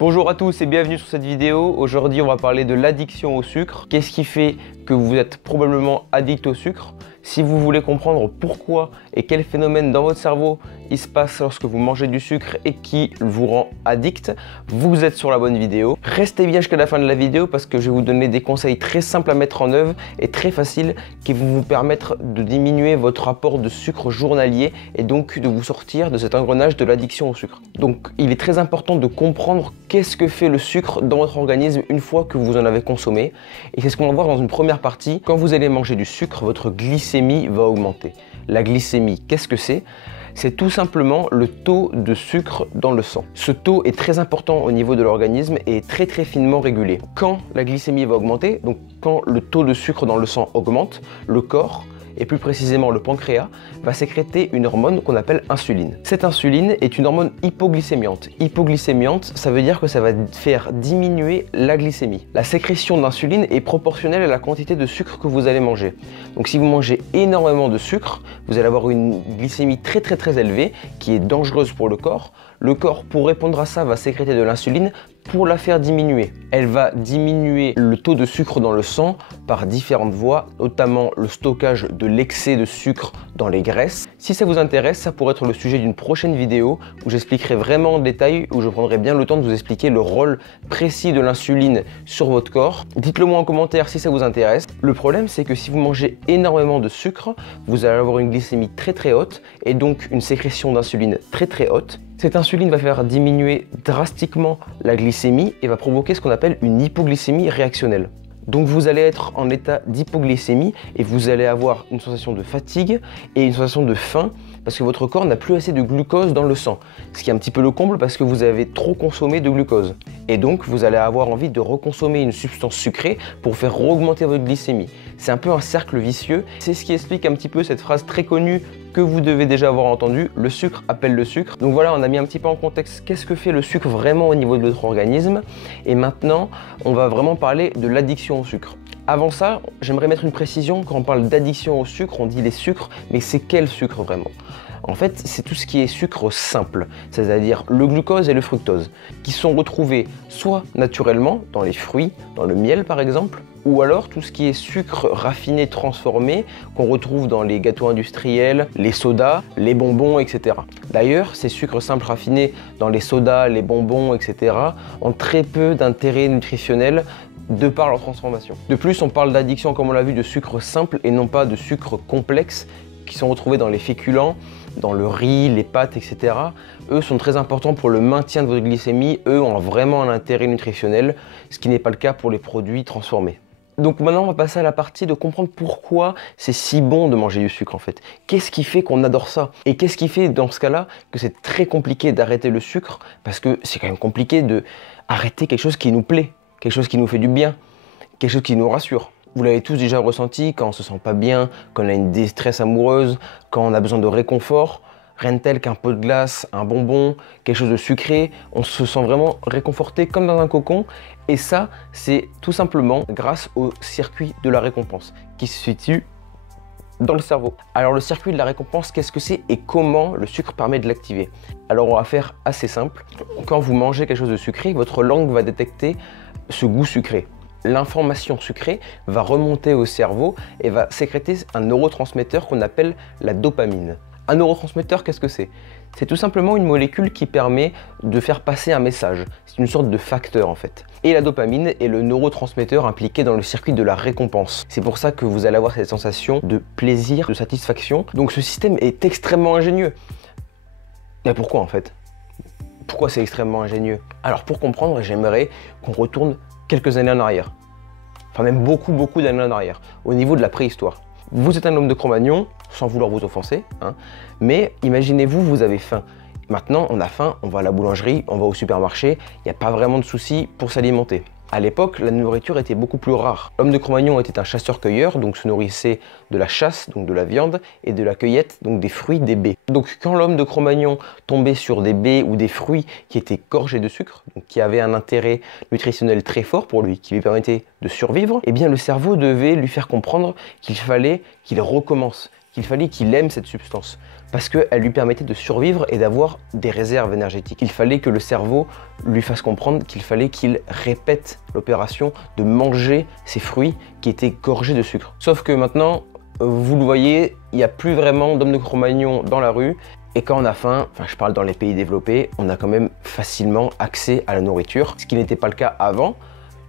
Bonjour à tous et bienvenue sur cette vidéo. Aujourd'hui, on va parler de l'addiction au sucre. Qu'est-ce qui fait que vous êtes probablement addict au sucre? Si vous voulez comprendre pourquoi et quel phénomène dans votre cerveau il se passe lorsque vous mangez du sucre et qui vous rend addict, vous êtes sur la bonne vidéo. Restez bien jusqu'à la fin de la vidéo parce que je vais vous donner des conseils très simples à mettre en œuvre et très faciles qui vont vous permettre de diminuer votre apport de sucre journalier et donc de vous sortir de cet engrenage de l'addiction au sucre. Donc il est très important de comprendre qu'est-ce que fait le sucre dans votre organisme une fois que vous en avez consommé. Et c'est ce qu'on va voir dans une première partie. Quand vous allez manger du sucre, votre glycémie va augmenter. La glycémie, qu'est-ce que c'est? C'est tout simplement le taux de sucre dans le sang. Ce taux est très important au niveau de l'organisme et est très finement régulé. Quand la glycémie va augmenter, donc quand le taux de sucre dans le sang augmente, le corps, et plus précisément le pancréas, va sécréter une hormone qu'on appelle insuline. Cette insuline est une hormone hypoglycémiante. Hypoglycémiante, ça veut dire que ça va faire diminuer la glycémie. La sécrétion d'insuline est proportionnelle à la quantité de sucre que vous allez manger. Donc si vous mangez énormément de sucre, vous allez avoir une glycémie très élevée qui est dangereuse pour le corps. Le corps, pour répondre à ça, va sécréter de l'insuline pour la faire diminuer. Elle va diminuer le taux de sucre dans le sang par différentes voies, notamment le stockage de l'excès de sucre dans les graisses. Si ça vous intéresse, ça pourrait être le sujet d'une prochaine vidéo où j'expliquerai vraiment en détail, où je prendrai bien le temps de vous expliquer le rôle précis de l'insuline sur votre corps. Dites-le moi en commentaire si ça vous intéresse. Le problème, c'est que si vous mangez énormément de sucre, vous allez avoir une glycémie très haute et donc une sécrétion d'insuline très haute. Cette insuline va faire diminuer drastiquement la glycémie et va provoquer ce qu'on appelle une hypoglycémie réactionnelle. Donc vous allez être en état d'hypoglycémie et vous allez avoir une sensation de fatigue et une sensation de faim parce que votre corps n'a plus assez de glucose dans le sang. Ce qui est un petit peu le comble parce que vous avez trop consommé de glucose. Et donc vous allez avoir envie de reconsommer une substance sucrée pour faire augmenter votre glycémie. C'est un peu un cercle vicieux. C'est ce qui explique un petit peu cette phrase très connue que vous devez déjà avoir entendu, le sucre appelle le sucre. Donc voilà, on a mis un petit peu en contexte qu'est-ce que fait le sucre vraiment au niveau de votre organisme. Et maintenant, on va vraiment parler de l'addiction au sucre. Avant ça, j'aimerais mettre une précision. Quand on parle d'addiction au sucre, on dit les sucres, mais c'est quel sucre vraiment? En fait, c'est tout ce qui est sucre simple, c'est-à-dire le glucose et le fructose, qui sont retrouvés soit naturellement dans les fruits, dans le miel par exemple, ou alors tout ce qui est sucre raffiné transformé qu'on retrouve dans les gâteaux industriels, les sodas, les bonbons, etc. D'ailleurs, ces sucres simples raffinés dans les sodas, les bonbons, etc. ont très peu d'intérêt nutritionnel de par leur transformation. De plus, on parle d'addiction, comme on l'a vu, de sucre simple et non pas de sucre complexe qui sont retrouvés dans les féculents, dans le riz, les pâtes, etc. Eux sont très importants pour le maintien de votre glycémie. Eux ont vraiment un intérêt nutritionnel, ce qui n'est pas le cas pour les produits transformés. Donc maintenant, on va passer à la partie de comprendre pourquoi c'est si bon de manger du sucre en fait. Qu'est-ce qui fait qu'on adore ça? Et qu'est-ce qui fait dans ce cas-là que c'est très compliqué d'arrêter le sucre? Parce que c'est quand même compliqué d'arrêter quelque chose qui nous plaît, quelque chose qui nous fait du bien, quelque chose qui nous rassure. Vous l'avez tous déjà ressenti quand on se sent pas bien, quand on a une détresse amoureuse, quand on a besoin de réconfort. Rien de tel qu'un pot de glace, un bonbon, quelque chose de sucré, on se sent vraiment réconforté comme dans un cocon. Et ça, c'est tout simplement grâce au circuit de la récompense qui se situe dans le cerveau. Alors le circuit de la récompense, qu'est-ce que c'est et comment le sucre permet de l'activer? Alors on va faire assez simple. Quand vous mangez quelque chose de sucré, votre langue va détecter ce goût sucré. L'information sucrée va remonter au cerveau et va sécréter un neurotransmetteur qu'on appelle la dopamine. Un neurotransmetteur, qu'est-ce que c'est? C'est tout simplement une molécule qui permet de faire passer un message. C'est une sorte de facteur en fait. Et la dopamine est le neurotransmetteur impliqué dans le circuit de la récompense. C'est pour ça que vous allez avoir cette sensation de plaisir, de satisfaction. Donc ce système est extrêmement ingénieux. Mais pourquoi en fait? Pourquoi c'est extrêmement ingénieux? Alors pour comprendre, j'aimerais qu'on retourne quelques années en arrière. Enfin même beaucoup d'années en arrière, au niveau de la préhistoire. Vous êtes un homme de Cro-Magnon, sans vouloir vous offenser, hein, mais imaginez-vous, vous avez faim. Maintenant, on a faim, on va à la boulangerie, on va au supermarché, il n'y a pas vraiment de souci pour s'alimenter. À l'époque, la nourriture était beaucoup plus rare. L'homme de Cro-Magnon était un chasseur-cueilleur, donc se nourrissait de la chasse, donc de la viande, et de la cueillette, donc des fruits, des baies. Donc quand l'homme de Cro-Magnon tombait sur des baies ou des fruits qui étaient gorgés de sucre, donc qui avaient un intérêt nutritionnel très fort pour lui, qui lui permettait de survivre, eh bien le cerveau devait lui faire comprendre qu'il fallait qu'il recommence, qu'il fallait qu'il aime cette substance parce qu'elle lui permettait de survivre et d'avoir des réserves énergétiques. Il fallait que le cerveau lui fasse comprendre qu'il fallait qu'il répète l'opération de manger ces fruits qui étaient gorgés de sucre. Sauf que maintenant, vous le voyez, il n'y a plus vraiment d'hommes de Cro-Magnon dans la rue. Et quand on a faim, enfin je parle dans les pays développés, on a quand même facilement accès à la nourriture, ce qui n'était pas le cas avant.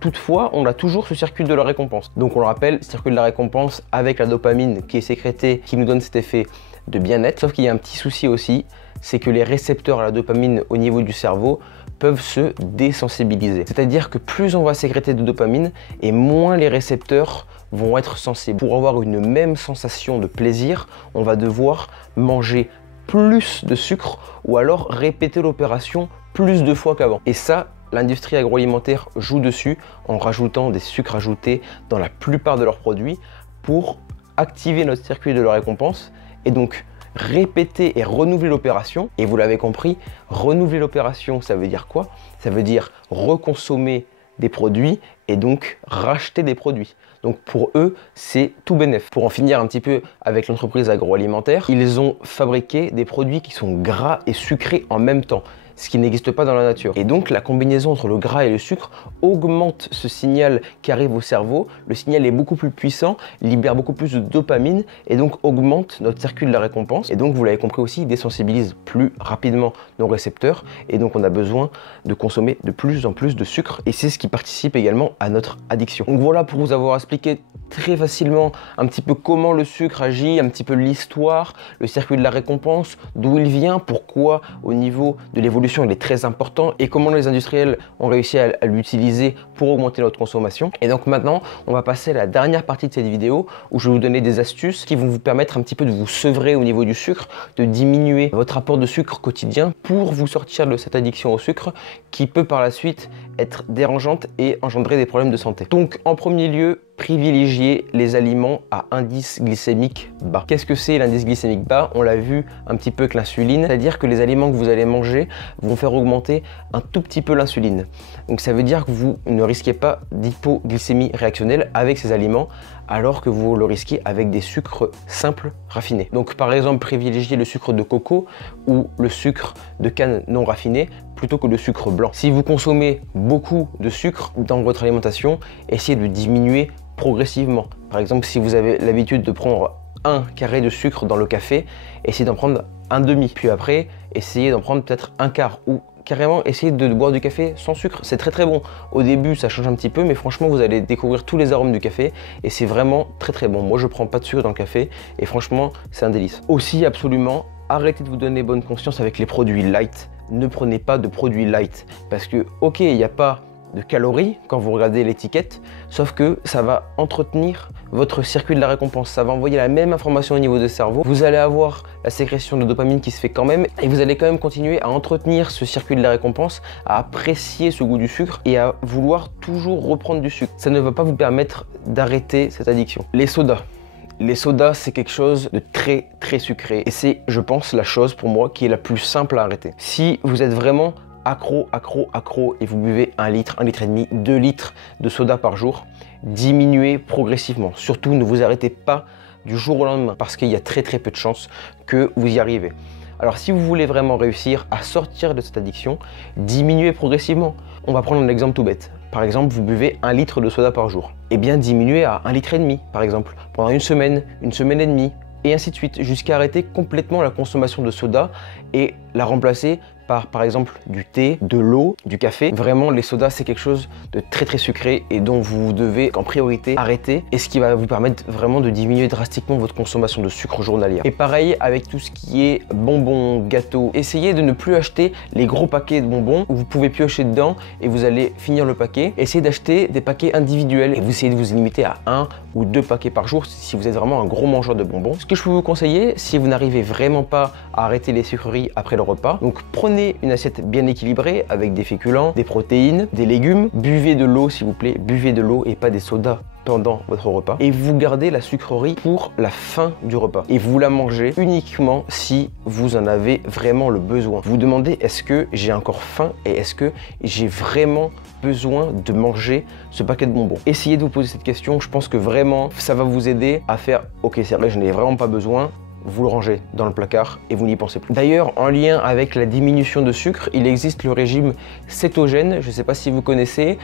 Toutefois, on a toujours ce circuit de la récompense. Donc on le rappelle, circuit de la récompense avec la dopamine qui est sécrétée, qui nous donne cet effet de bien-être. Sauf qu'il y a un petit souci aussi, c'est que les récepteurs à la dopamine au niveau du cerveau peuvent se désensibiliser. C'est-à-dire que plus on va sécréter de dopamine et moins les récepteurs vont être sensibles. Pour avoir une même sensation de plaisir, on va devoir manger plus de sucre ou alors répéter l'opération plus de fois qu'avant. Et ça, l'industrie agroalimentaire joue dessus en rajoutant des sucres ajoutés dans la plupart de leurs produits pour activer notre circuit de la récompense et donc répéter et renouveler l'opération. Et vous l'avez compris, renouveler l'opération, ça veut dire quoi? Ça veut dire reconsommer des produits et donc racheter des produits. Donc pour eux, c'est tout bénef. Pour en finir un petit peu avec l'entreprise agroalimentaire, ils ont fabriqué des produits qui sont gras et sucrés en même temps, ce qui n'existe pas dans la nature. Et donc la combinaison entre le gras et le sucre augmente ce signal qui arrive au cerveau. Le signal est beaucoup plus puissant, libère beaucoup plus de dopamine et donc augmente notre circuit de la récompense. Et donc vous l'avez compris aussi, désensibilise plus rapidement nos récepteurs et donc on a besoin de consommer de plus en plus de sucre et c'est ce qui participe également à notre addiction. Donc voilà pour vous avoir expliqué très facilement un petit peu comment le sucre agit, un petit peu l'histoire, le circuit de la récompense, d'où il vient, pourquoi au niveau de l'évolution il est très important et comment les industriels ont réussi à l'utiliser pour augmenter notre consommation. Et donc maintenant on va passer à la dernière partie de cette vidéo où je vais vous donner des astuces qui vont vous permettre un petit peu de vous sevrer au niveau du sucre, de diminuer votre apport de sucre quotidien pour vous sortir de cette addiction au sucre qui peut par la suite être dérangeante et engendrer des problèmes de santé. Donc en premier lieu, privilégier les aliments à indice glycémique bas. Qu'est-ce que c'est l'indice glycémique bas? On l'a vu un petit peu avec l'insuline, c'est-à-dire que les aliments que vous allez manger vont faire augmenter un tout petit peu l'insuline. Donc ça veut dire que vous ne risquez pas d'hypoglycémie réactionnelle avec ces aliments alors que vous le risquez avec des sucres simples raffinés. Donc par exemple, privilégier le sucre de coco ou le sucre de canne non raffiné plutôt que le sucre blanc. Si vous consommez beaucoup de sucre dans votre alimentation, essayez de diminuer progressivement. Par exemple, si vous avez l'habitude de prendre un carré de sucre dans le café, essayez d'en prendre un demi. Puis après, essayez d'en prendre peut-être un quart ou carrément essayez de boire du café sans sucre. C'est très très bon. Au début, ça change un petit peu, mais franchement, vous allez découvrir tous les arômes du café et c'est vraiment très très bon. Moi, je prends pas de sucre dans le café et franchement, c'est un délice. Aussi, absolument, arrêtez de vous donner bonne conscience avec les produits light. Ne prenez pas de produits light parce que, ok, il n'y a pas de calories quand vous regardez l'étiquette, sauf que ça va entretenir votre circuit de la récompense, ça va envoyer la même information au niveau du cerveau, vous allez avoir la sécrétion de dopamine qui se fait quand même et vous allez quand même continuer à entretenir ce circuit de la récompense, à apprécier ce goût du sucre et à vouloir toujours reprendre du sucre. Ça ne va pas vous permettre d'arrêter cette addiction. Les sodas. Les sodas, c'est quelque chose de très très sucré et c'est, je pense, la chose pour moi qui est la plus simple à arrêter. Si vous êtes vraiment accro et vous buvez 1 litre, 1 litre et demi, 2 litres de soda par jour, diminuez progressivement. Surtout, ne vous arrêtez pas du jour au lendemain parce qu'il y a très très peu de chances que vous y arrivez. Alors si vous voulez vraiment réussir à sortir de cette addiction, diminuez progressivement. On va prendre un exemple tout bête. Par exemple, vous buvez 1 litre de soda par jour. Eh bien, diminuez à 1 litre et demi, par exemple, pendant une semaine et demie, et ainsi de suite, jusqu'à arrêter complètement la consommation de soda et la remplacer par exemple du thé, de l'eau, du café. Vraiment, les sodas, c'est quelque chose de très très sucré et dont vous devez en priorité arrêter et ce qui va vous permettre vraiment de diminuer drastiquement votre consommation de sucre journalière. Et pareil avec tout ce qui est bonbons, gâteaux, essayez de ne plus acheter les gros paquets de bonbons où vous pouvez piocher dedans et vous allez finir le paquet. Essayez d'acheter des paquets individuels et vous essayez de vous limiter à 1 ou 2 paquets par jour si vous êtes vraiment un gros mangeur de bonbons. Ce que je peux vous conseiller, si vous n'arrivez vraiment pas à arrêter les sucreries après le repas, donc prenez une assiette bien équilibrée avec des féculents, des protéines, des légumes. Buvez de l'eau s'il vous plaît, buvez de l'eau et pas des sodas pendant votre repas. Et vous gardez la sucrerie pour la fin du repas. Et vous la mangez uniquement si vous en avez vraiment le besoin. Vous demandez est-ce que j'ai encore faim et est-ce que j'ai vraiment besoin de manger ce paquet de bonbons? Essayez de vous poser cette question, je pense que vraiment ça va vous aider à faire ok, c'est vrai, je n'ai vraiment pas besoin. Vous le rangez dans le placard et vous n'y pensez plus. D'ailleurs, en lien avec la diminution de sucre, il existe le régime cétogène, je ne sais pas si vous connaissez.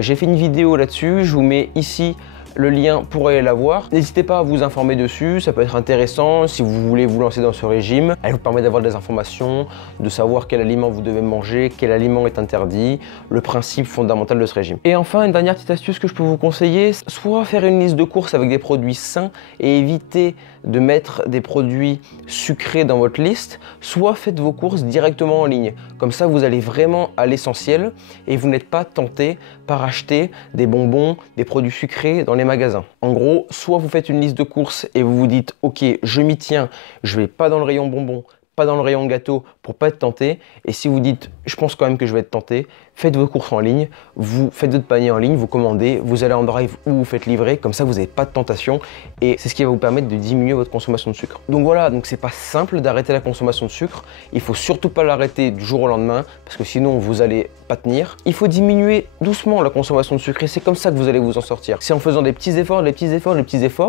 J'ai fait une vidéo là-dessus, je vous mets ici le lien pour aller la voir. N'hésitez pas à vous informer dessus, ça peut être intéressant si vous voulez vous lancer dans ce régime. Elle vous permet d'avoir des informations, de savoir quel aliment vous devez manger, quel aliment est interdit, le principe fondamental de ce régime. Et enfin, une dernière petite astuce que je peux vous conseiller, soit faire une liste de courses avec des produits sains et éviter de mettre des produits sucrés dans votre liste, soit faites vos courses directement en ligne. Comme ça, vous allez vraiment à l'essentiel et vous n'êtes pas tenté par acheter des bonbons, des produits sucrés dans les magasins. En gros, soit vous faites une liste de courses et vous vous dites « Ok, je m'y tiens, je vais pas dans le rayon bonbons, pas dans le rayon gâteau pour pas être tenté. » Et si vous dites « Je pense quand même que je vais être tenté », faites vos courses en ligne, vous faites votre panier en ligne, vous commandez, vous allez en drive ou vous faites livrer, comme ça vous n'avez pas de tentation et c'est ce qui va vous permettre de diminuer votre consommation de sucre. Donc voilà, donc c'est pas simple d'arrêter la consommation de sucre, il faut surtout pas l'arrêter du jour au lendemain parce que sinon vous allez pas tenir. Il faut diminuer doucement la consommation de sucre et c'est comme ça que vous allez vous en sortir. C'est en faisant des petits efforts,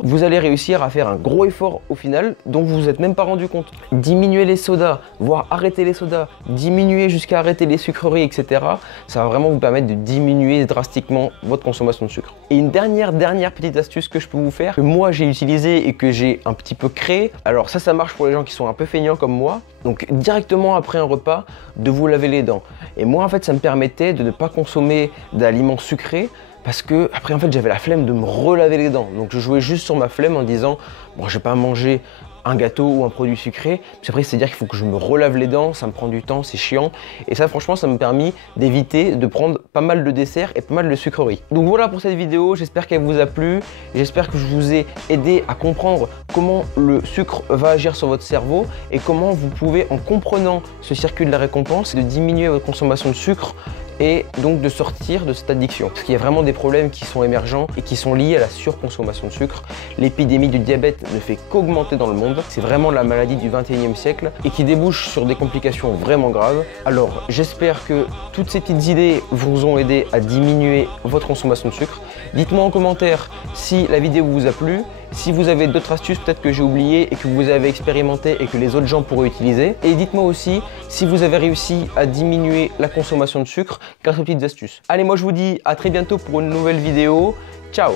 vous allez réussir à faire un gros effort au final dont vous vous êtes même pas rendu compte. Diminuer les sodas, voire arrêter les sodas, diminuer jusqu'à arrêter les sucreries, etc. Ça va vraiment vous permettre de diminuer drastiquement votre consommation de sucre. Et une dernière petite astuce que je peux vous faire, que moi j'ai utilisé et que j'ai un petit peu créé. Alors ça marche pour les gens qui sont un peu feignants comme moi. Donc directement après un repas, de vous laver les dents. Et moi en fait ça me permettait de ne pas consommer d'aliments sucrés parce que après en fait j'avais la flemme de me relaver les dents. Donc je jouais juste sur ma flemme en disant bon, je vais pas manger un gâteau ou un produit sucré, puis après c'est-à-dire qu'il faut que je me relave les dents, ça me prend du temps, c'est chiant, et ça franchement ça m'a permis d'éviter de prendre pas mal de desserts et pas mal de sucreries. Donc voilà pour cette vidéo, j'espère qu'elle vous a plu, j'espère que je vous ai aidé à comprendre comment le sucre va agir sur votre cerveau et comment vous pouvez, en comprenant ce circuit de la récompense, de diminuer votre consommation de sucre et donc de sortir de cette addiction. Parce qu'il y a vraiment des problèmes qui sont émergents et qui sont liés à la surconsommation de sucre. L'épidémie du diabète ne fait qu'augmenter dans le monde. C'est vraiment la maladie du 21e siècle et qui débouche sur des complications vraiment graves. Alors j'espère que toutes ces petites idées vous ont aidé à diminuer votre consommation de sucre. Dites-moi en commentaire si la vidéo vous a plu. Si vous avez d'autres astuces peut-être que j'ai oubliées et que vous avez expérimenté et que les autres gens pourraient utiliser. Et dites-moi aussi si vous avez réussi à diminuer la consommation de sucre grâce aux petites astuces. Allez, moi je vous dis à très bientôt pour une nouvelle vidéo. Ciao!